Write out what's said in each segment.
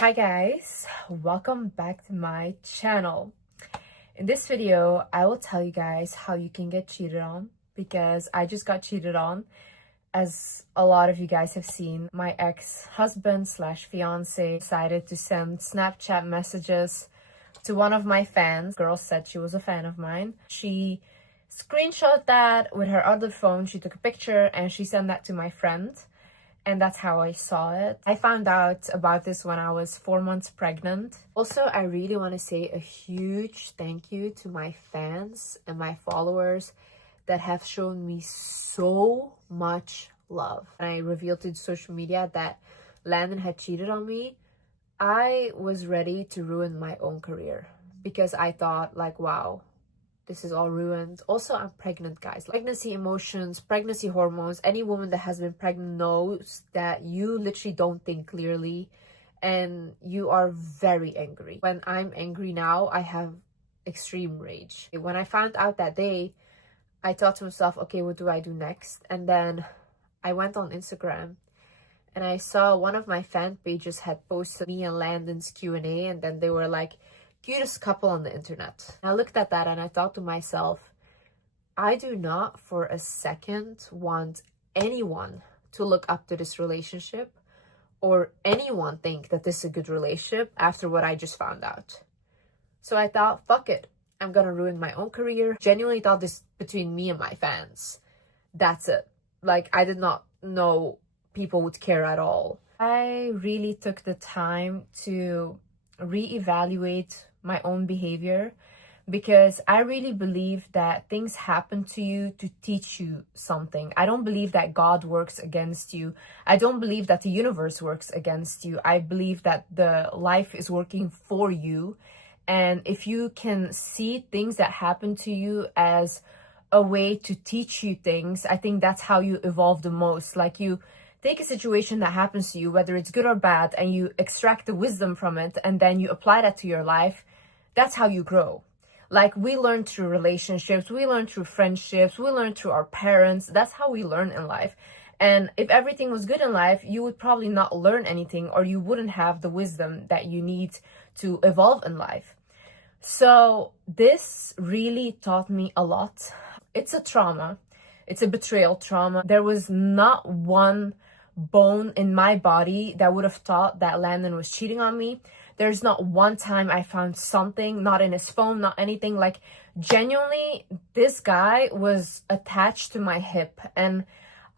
Hi guys, welcome back to my channel. In this video, I will tell you guys how you can get cheated on, because I just got cheated on. As a lot of you guys have seen, my ex-husband slash fiance decided to send Snapchat messages to one of my fans. The girl said she was a fan of mine. She screenshot that with her other phone. She took a picture and she sent that to my friend. And that's how I saw it. I found out about this when I was 4 months pregnant. Also, I really want to say a huge thank you to my fans and my followers that have shown me so much love. And I revealed to social media that Landon had cheated on me. I was ready to ruin my own career because I thought like, wow, this is all ruined. Also, I'm pregnant, guys. Pregnancy emotions, pregnancy hormones. Any woman that has been pregnant knows that you literally don't think clearly and you are very angry. When I'm angry now, I have extreme rage. When I found out that day, I thought to myself, okay, what do I do next? And then I went on Instagram and I saw one of my fan pages had posted me and Landon's Q&A, and then they were like, cutest couple on the internet. I looked at that and I thought to myself, I do not for a second want anyone to look up to this relationship or anyone think that this is a good relationship after what I just found out. So I thought, fuck it. I'm gonna ruin my own career. Genuinely thought this between me and my fans. That's it. Like, I did not know people would care at all. I really took the time to reevaluate my own behavior, because I really believe that things happen to you to teach you something. I don't believe that God works against you. I don't believe that the universe works against you. I believe that the life is working for you. And if you can see things that happen to you as a way to teach you things, I think that's how you evolve the most. Like, you take a situation that happens to you, whether it's good or bad, and you extract the wisdom from it, and then you apply that to your life. That's how you grow. Like, we learn through relationships, we learn through friendships, we learn through our parents. That's how we learn in life. And if everything was good in life, you would probably not learn anything, or you wouldn't have the wisdom that you need to evolve in life. So this really taught me a lot. It's a trauma. It's a betrayal trauma. There was not one bone in my body that would have thought that Landon was cheating on me. There's not one time I found something, not in his phone, not anything. Like, genuinely, this guy was attached to my hip, and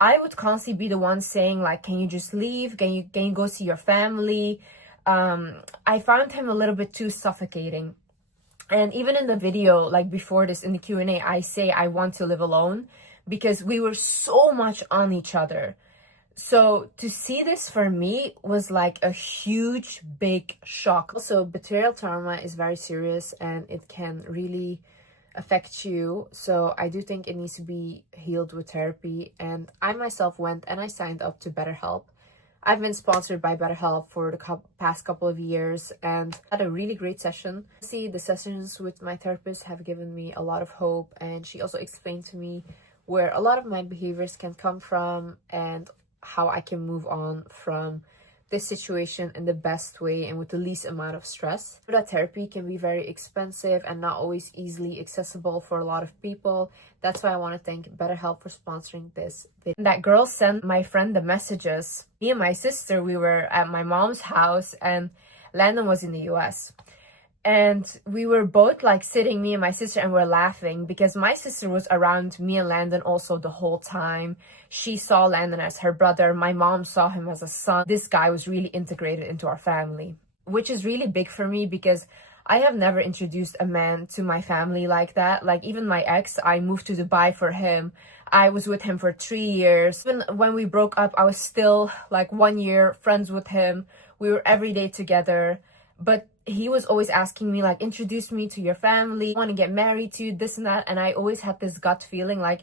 I would constantly be the one saying like, can you just leave? Can you go see your family? I found him a little bit too suffocating. And even in the video, like before this, in the Q&A, I say I want to live alone, because we were so much on each other. So to see this for me was like a huge, big shock. Also, betrayal trauma is very serious and it can really affect you. So I do think it needs to be healed with therapy. And I myself went and I signed up to BetterHelp. I've been sponsored by BetterHelp for the past couple of years and had a really great session. See, the sessions with my therapist have given me a lot of hope, and she also explained to me where a lot of my behaviors can come from and how I can move on from this situation in the best way and with the least amount of stress. That therapy can be very expensive and not always easily accessible for a lot of people. That's why I want to thank BetterHelp for sponsoring this video. That girl sent my friend the messages. Me and my sister, we were at my mom's house and Landon was in the US. And we were both like sitting, me and my sister, and we're laughing because my sister was around me and Landon also the whole time. She saw Landon as her brother. My mom saw him as a son. This guy was really integrated into our family, which is really big for me because I have never introduced a man to my family like that. Like, even my ex, I moved to Dubai for him. I was with him for 3 years. Even when we broke up, I was still like 1 year friends with him. We were every day together. But he was always asking me, like, introduce me to your family, I want to get married to you, this and that. And I always had this gut feeling like,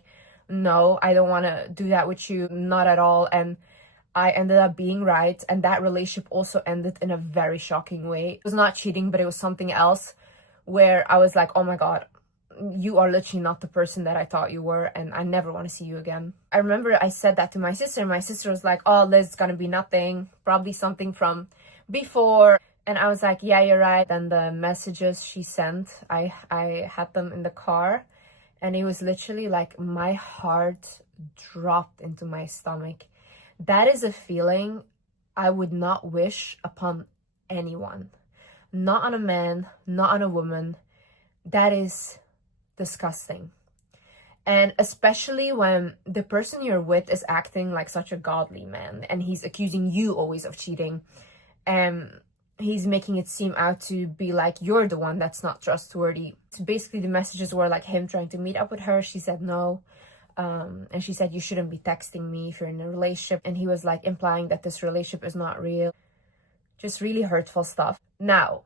no, I don't want to do that with you, not at all. And I ended up being right. And that relationship also ended in a very shocking way. It was not cheating, but it was something else where I was like, oh my God, you are literally not the person that I thought you were, and I never want to see you again. I remember I said that to my sister, and my sister was like, oh, Liz, it's gonna be nothing, probably something from before. And I was like, yeah, you're right. Then the messages she sent, I had them in the car, and it was literally like my heart dropped into my stomach. That is a feeling I would not wish upon anyone. Not on a man, not on a woman. That is disgusting. And especially when the person you're with is acting like such a godly man and he's accusing you always of cheating, and he's making it seem out to be like you're the one that's not trustworthy. So basically the messages were like him trying to meet up with her. She said no. And she said, you shouldn't be texting me if you're in a relationship. And he was like implying that this relationship is not real. Just really hurtful stuff. Now,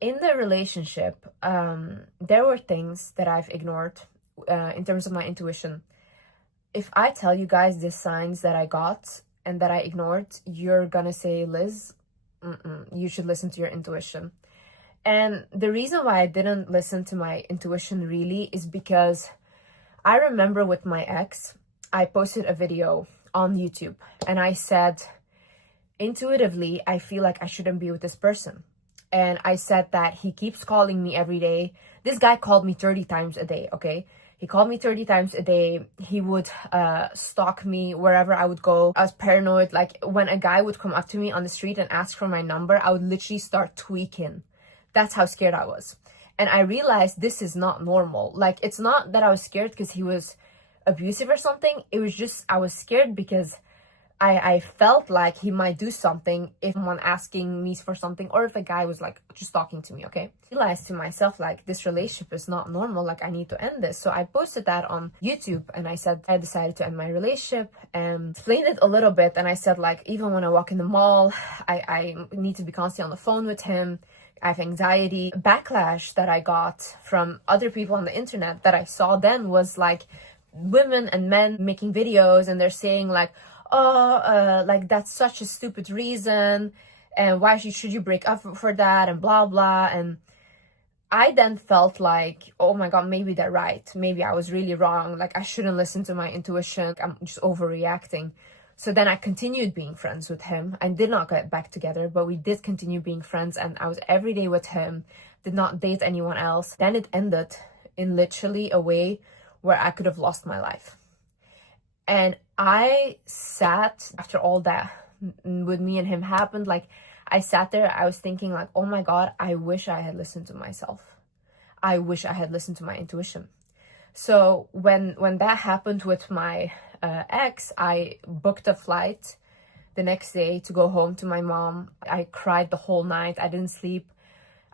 in the relationship, there were things that I've ignored in terms of my intuition. If I tell you guys the signs that I got and that I ignored, you're gonna say, Liz, you should listen to your intuition. And the reason why I didn't listen to my intuition really is because I remember with my ex, I posted a video on YouTube and I said, intuitively, I feel like I shouldn't be with this person. And I said that he keeps calling me every day. This guy called me 30 times a day, okay? He called me 30 times a day. He would stalk me wherever I would go. I was paranoid. Like when a guy would come up to me on the street and ask for my number, I would literally start tweaking. That's how scared I was. And I realized this is not normal. Like, it's not that I was scared because he was abusive or something. It was just, I was scared because I felt like he might do something if someone asking me for something, or if a guy was like just talking to me, okay? I realized to myself, like, this relationship is not normal. Like, I need to end this. So I posted that on YouTube and I said, I decided to end my relationship and explained it a little bit. And I said, like, even when I walk in the mall, I need to be constantly on the phone with him. I have anxiety. Backlash that I got from other people on the internet that I saw then was like women and men making videos and they're saying like, oh, like that's such a stupid reason and why should you break up for that and blah blah. And I then felt like, oh my god, maybe they're right, maybe I was really wrong, like I shouldn't listen to my intuition, I'm just overreacting. So then I continued being friends with him. I did not get back together, but we did continue being friends and I was every day with him, did not date anyone else. Then it ended in literally a way where I could have lost my life. And I sat, after all that with me and him happened, like I sat there, I was thinking like, oh my god, I wish I had listened to myself. I wish I had listened to my intuition. So when that happened with my ex, I booked a flight the next day to go home to my mom. I cried the whole night. I didn't sleep.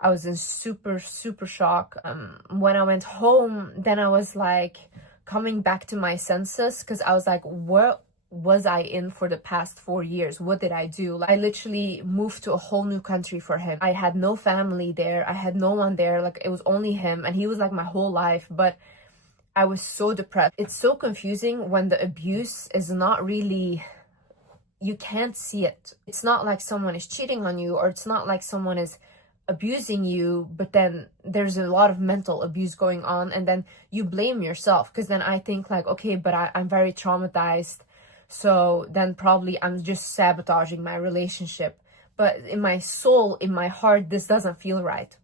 I was in super shock. When I went home, then I was like coming back to my senses because I was like, what was I in for the past 4 years? What did I do? Like, I literally moved to a whole new country for him. I had no family there. I had no one there. Like, it was only him and he was like my whole life. But I was so depressed. It's so confusing when the abuse is not really, you can't see it. It's not like someone is cheating on you, or it's not like someone is abusing you, but then there's a lot of mental abuse going on and then you blame yourself. Because then I think like, okay, but I'm very traumatized, so then probably I'm just sabotaging my relationship. But in my soul, in my heart, this doesn't feel right.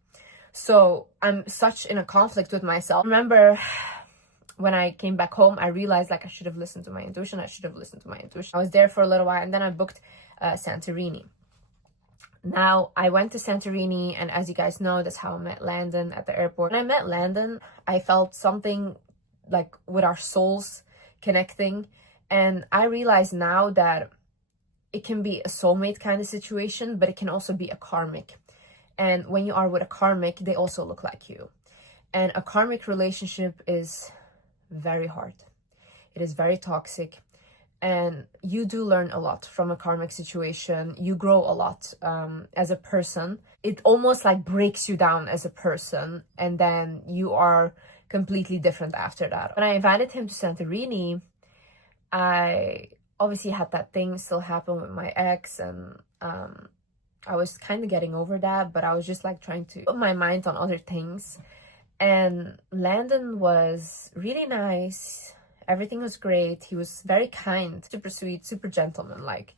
So I'm such in a conflict with myself. Remember when I came back home, I realized like I should have listened to my intuition. I should have listened to my intuition. I was there for a little while and then I booked Santorini. Now, I went to Santorini, and as you guys know, that's how I met Landon at the airport. When I met Landon, I felt something like with our souls connecting. And I realize now that it can be a soulmate kind of situation, but it can also be a karmic. And when you are with a karmic, they also look like you. And a karmic relationship is very hard. It is very toxic. And you do learn a lot from a karmic situation. You grow a lot as a person. It almost like breaks you down as a person. And then you are completely different after that. When I invited him to Santorini, I obviously had that thing still happen with my ex. And I was kind of getting over that. But I was just like trying to put my mind on other things. And Landon was really nice. Everything was great. He was very kind, super sweet, super gentleman-like.